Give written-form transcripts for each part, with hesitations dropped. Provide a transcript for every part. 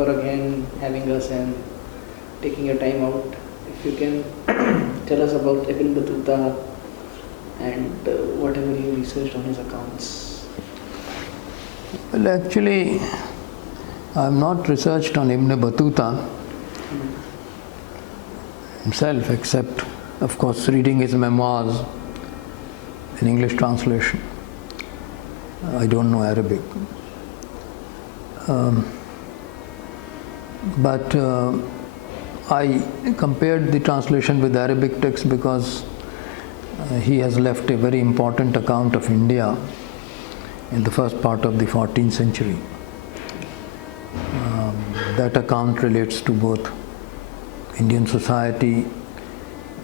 for again having us and taking your time out. If you can tell us about Ibn Battuta and whatever you researched on his accounts. Well, actually, I have not researched on Ibn Battuta himself, except, of course, reading his memoirs in English translation. I don't know Arabic. But I compared the translation with Arabic text because he has left a very important account of India in the first part of the 14th century. That account relates to both Indian society,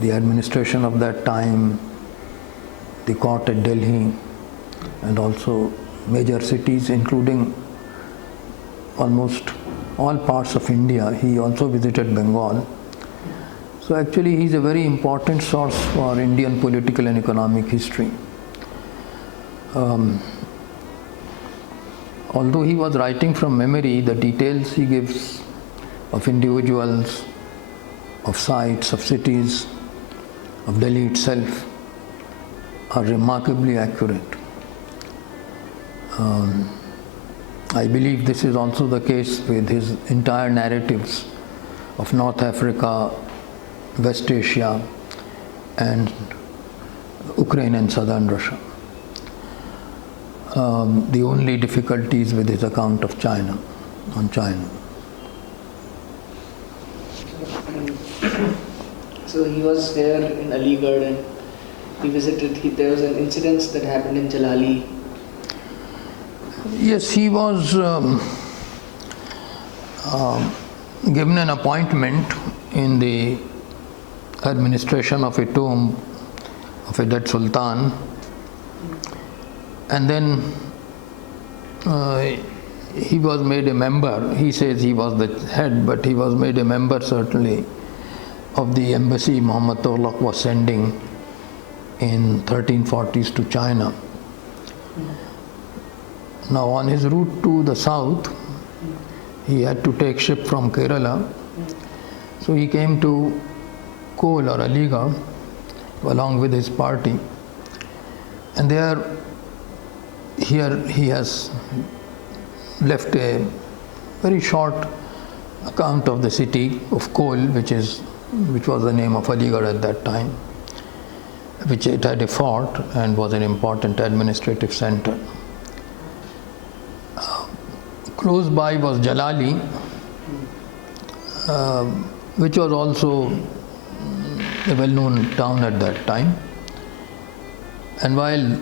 the administration of that time, the court at Delhi, and also major cities, including almost all parts of India. He also visited Bengal. So actually he is a very important source for Indian political and economic history. Although he was writing from memory, the details he gives of individuals, of sites, of cities, of Delhi itself are remarkably accurate. I believe this is also the case with his entire narratives of North Africa, West Asia, and Ukraine and southern Russia. The only difficulty is with his account of China, on China. So he was there in Aligarh and he visited, there was an incident that happened in Jalali. Yes, he was given an appointment in the administration of a tomb of a dead sultan, and then he was made a member. He says he was the head, but he was made a member certainly of the embassy Muhammad Tughlaq was sending in 1340s to China. Now on his route to the south, he had to take ship from Kerala. So he came to Kol or Aligarh along with his party. And there, here he has left a very short account of the city of Kol, which was the name of Aligarh at that time, which it had a fort and was an important administrative center. Close by was Jalali, which was also a well-known town at that time. And while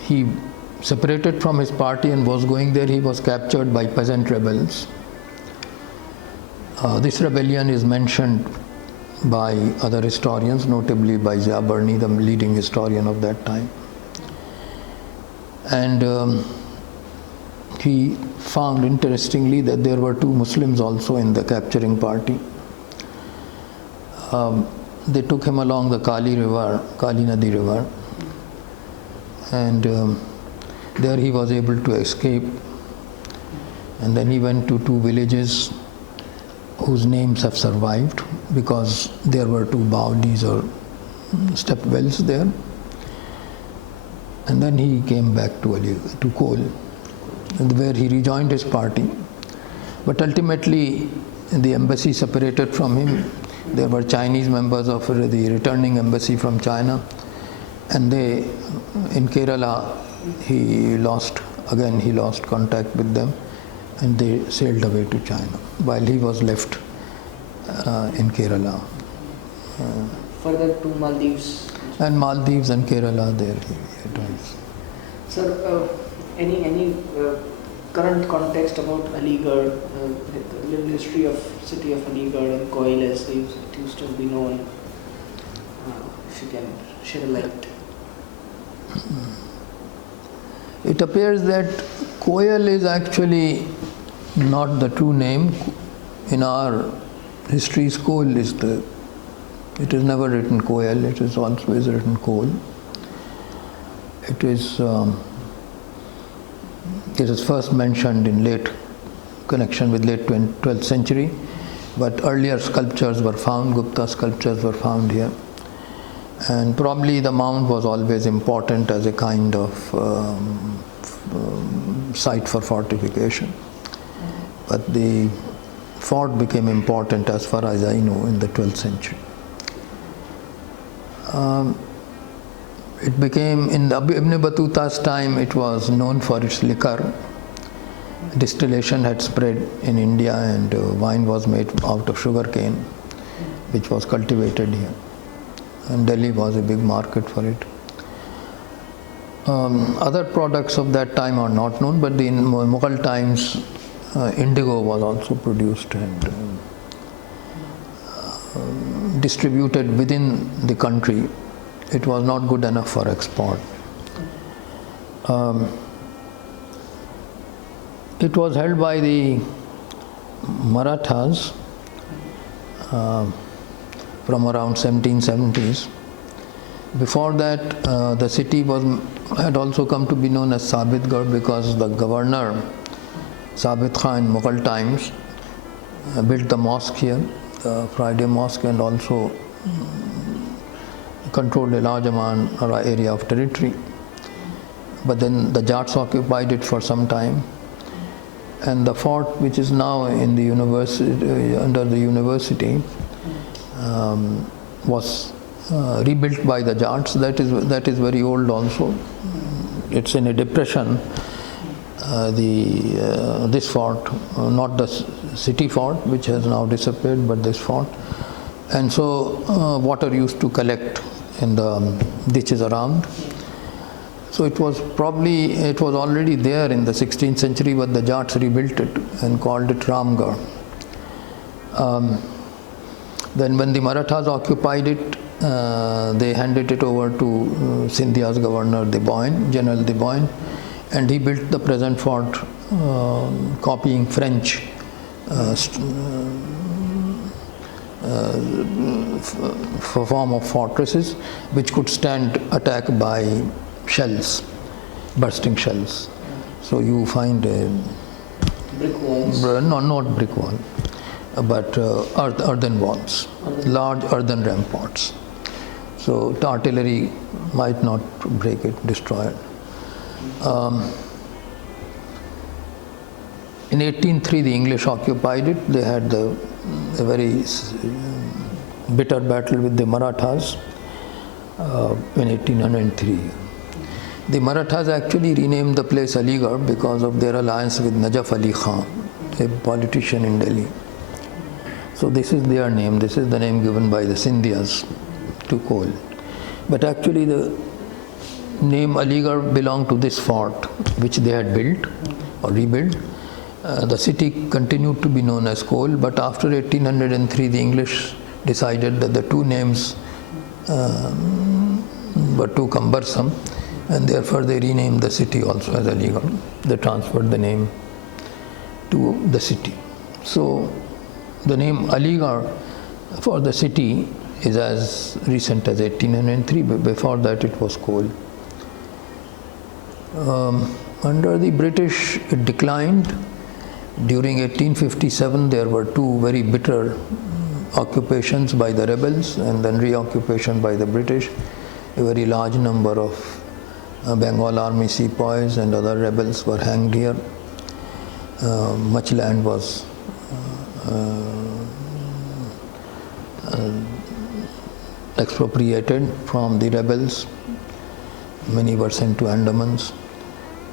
he separated from his party and was going there, he was captured by peasant rebels. This rebellion is mentioned by other historians, notably by Zabarni, the leading historian of that time. And he found, interestingly, that there were two Muslims also in the capturing party. They took him along the Kali Nadi river, and there he was able to escape. And then he went to two villages whose names have survived because there were two Baudis or step wells there. And then he came back to Kol, where he rejoined his party. But ultimately, the embassy separated from him. There were Chinese members of the returning embassy from China, and in Kerala, he lost contact with them, and they sailed away to China, while he was left in Kerala. Further to Maldives. And Maldives and Kerala, there he returns. Sir, any current context about Aligarh, the little history of city of Aligarh and Koil as it used to be known, if you can shed a light. It appears that Koil is actually not the true name. In our histories, Kol is it is never written Koil, it is always written Kol. It is first mentioned in late connection with late 12th century, but earlier sculptures were found, Gupta sculptures were found here. And probably the mound was always important as a kind of site for fortification. But the fort became important as far as I know in the 12th century. It became, in Ibn Battuta's time, it was known for its liquor. Distillation had spread in India, and wine was made out of sugarcane, which was cultivated here. And Delhi was a big market for it. Other products of that time are not known, but in Mughal times, indigo was also produced and distributed within the country. It was not good enough for export. It was held by the Marathas from around 1770s. Before that, the city had also come to be known as Sabitgarh because the governor, Sabit Khan in Mughal times, built the mosque here, the Friday mosque, and also controlled a large amount or area of territory. But then the Jats occupied it for some time, and the fort, which is now in the university, under the university, was rebuilt by the Jats. That is very old also. It's in a depression. This fort, not the city fort, which has now disappeared, but this fort. And so water used to collect in the ditches around. So it was already there in the 16th century, but the Jats rebuilt it and called it Ramgarh. Then when the Marathas occupied it, they handed it over to Sindhia's governor, General de Boyne, and he built the present fort copying French form of fortresses, which could stand attack by shells, bursting shells. So you find brick walls? No, not brick wall, but earthen walls, large earthen ramparts. So the artillery might not break it, destroy it. In 1803, the English occupied it. They had a very bitter battle with the Marathas in 1803. The Marathas actually renamed the place Aligarh because of their alliance with Najaf Ali Khan, a politician in Delhi. So this is their name. This is the name given by the Sindhias to coal. But actually the name Aligarh belonged to this fort, which they had built or rebuilt. The city continued to be known as Coal, but after 1803 the English decided that the two names were too cumbersome, and therefore they renamed the city also as Aligarh. They transferred the name to the city. So the name Aligarh for the city is as recent as 1803, but before that it was Coal. Under the British it declined. During 1857 there were two very bitter occupations by the rebels and then reoccupation by the British. A very large number of Bengal Army sepoys and other rebels were hanged here. Much land was expropriated from the rebels. Many were sent to Andamans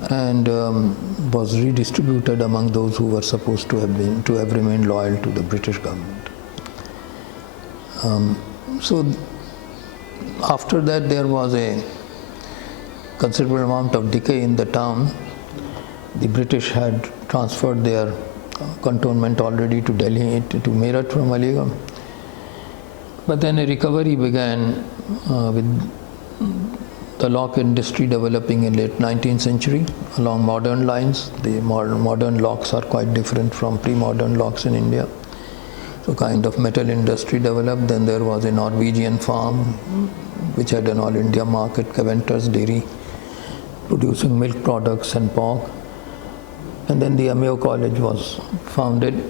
and was redistributed among those who were supposed to have remained loyal to the British government. So after that there was a considerable amount of decay in the town. The British had transferred their cantonment already to Delhi, to Meerut from Aligarh. But then a recovery began with the lock industry developing in late 19th century along modern lines. The modern locks are quite different from pre-modern locks in India. So kind of metal industry developed. Then there was a Norwegian farm which had an all India market, Caventer's Dairy, producing milk products and pork. And then the Mayo College was founded,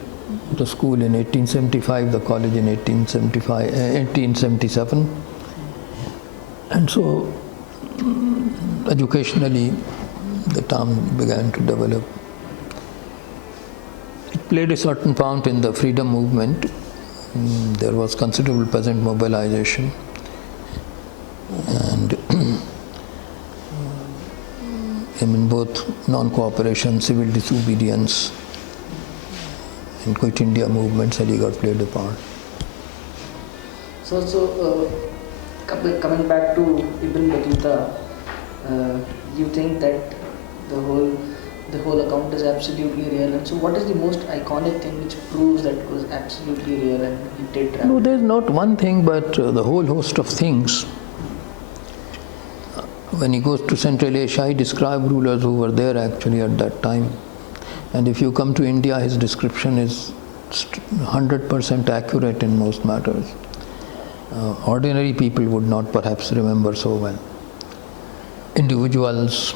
the school in 1875, the college in 1877. And so educationally the town began to develop. It played a certain part in the freedom movement. There was considerable peasant mobilization, and in both non-cooperation, civil disobedience, and Quit India movements, Aligarh played a part. So coming back to Ibn Battuta, you think that the whole account is absolutely real, and so what is the most iconic thing which proves that it was absolutely real and he did travel? No, there is not one thing, but the whole host of things. When he goes to Central Asia, he describes rulers who were there actually at that time. And if you come to India, his description is 100% accurate in most matters. Ordinary people would not perhaps remember so well. Individuals,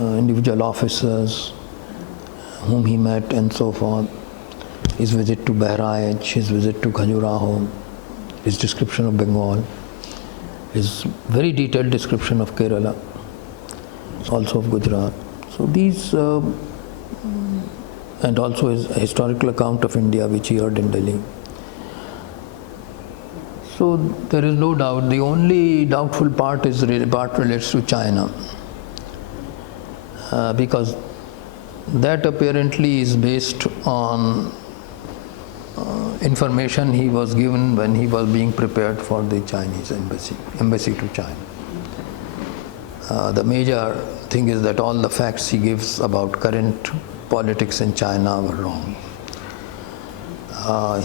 individual officers whom he met and so forth, his visit to Bahraich, his visit to Khajuraho, his description of Bengal, his very detailed description of Kerala, also of Gujarat. So these, and also his historical account of India which he heard in Delhi. So there is no doubt. The only doubtful part relates to China, because that apparently is based on information he was given when he was being prepared for the Chinese embassy to China. The major thing is that all the facts he gives about current politics in China were wrong.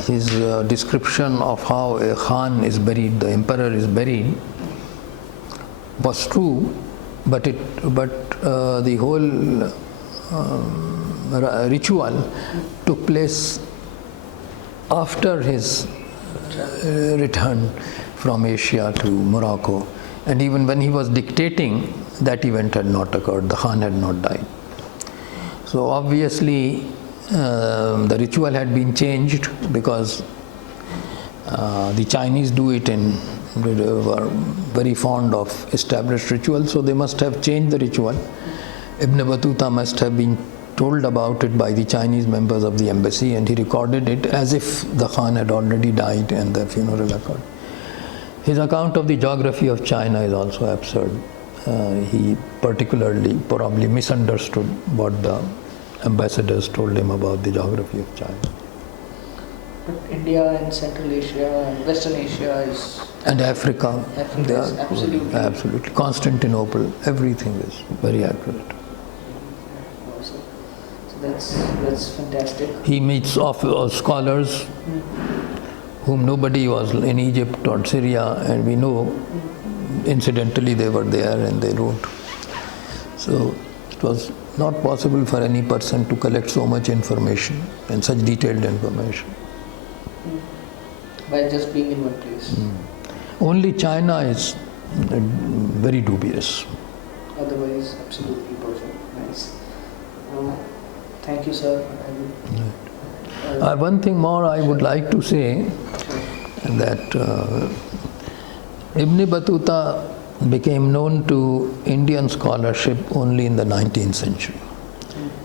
His description of how a Khan is buried, the emperor is buried, was true, but the whole ritual took place after his return from Asia to Morocco, and even when he was dictating, that event had not occurred. The Khan had not died. So obviously the ritual had been changed, because the Chinese do it they were very fond of established rituals, so they must have changed the ritual. Ibn Battuta must have been told about it by the Chinese members of the embassy, and he recorded it as if the Khan had already died and the funeral occurred. His account of the geography of China is also absurd. He particularly probably misunderstood what the ambassadors told him about the geography of China. But India and Central Asia and Western Asia is... And Africa. Africa is absolutely... Absolutely. Constantinople, everything is very accurate. So that's fantastic. He meets scholars whom nobody was in Egypt or Syria, and we know incidentally they were there and they wrote. So it was not possible for any person to collect so much information and such detailed information. By just being in one place. Only China is very dubious. Otherwise, absolutely perfect. Nice. Thank you, sir. One thing more I would like to say, that Ibn Battuta became known to Indian scholarship only in the 19th century.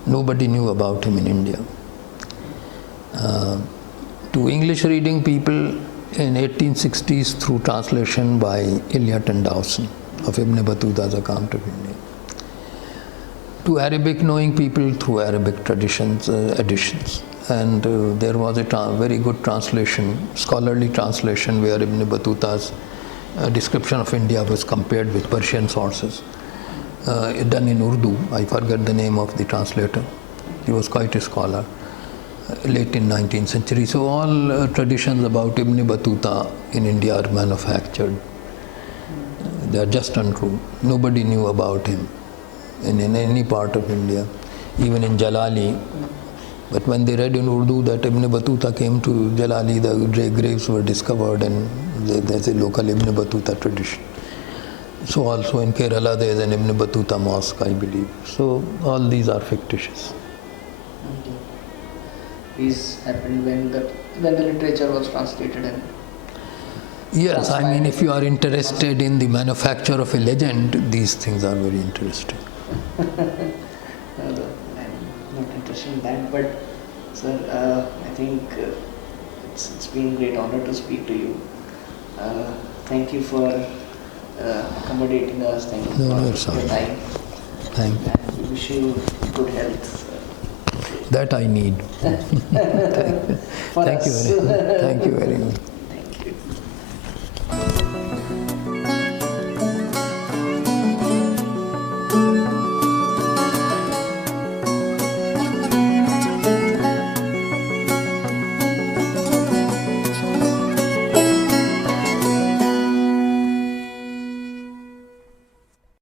Nobody knew about him in India. To English reading people in 1860s through translation by Eliot and Dowson of Ibn Battuta's account of India. To Arabic knowing people through Arabic traditions, editions. And there was a very good translation, scholarly translation, where Ibn Battuta's description of India was compared with Persian sources, done in Urdu. I forget the name of the translator. He was quite a scholar, late in 19th century. So all traditions about Ibn Battuta in India are manufactured. They are just untrue. Nobody knew about him in any part of India, even in Jalali. But when they read in Urdu that Ibn Battuta came to Jalali, the graves were discovered, and there's a local Ibn Battuta tradition. So also in Kerala there is an Ibn Battuta mosque, I believe. So all these are fictitious. Okay. These happened when the literature was translated and Yes, I mean if you are interested in the manufacture of a legend, these things are very interesting. I'm not interested in that, but sir, I think it's been a great honor to speak to you. Thank you for accommodating us. Thank you for your time. Thank you. And we wish you good health. That I need. For Thank you us. very much. Thank you very much.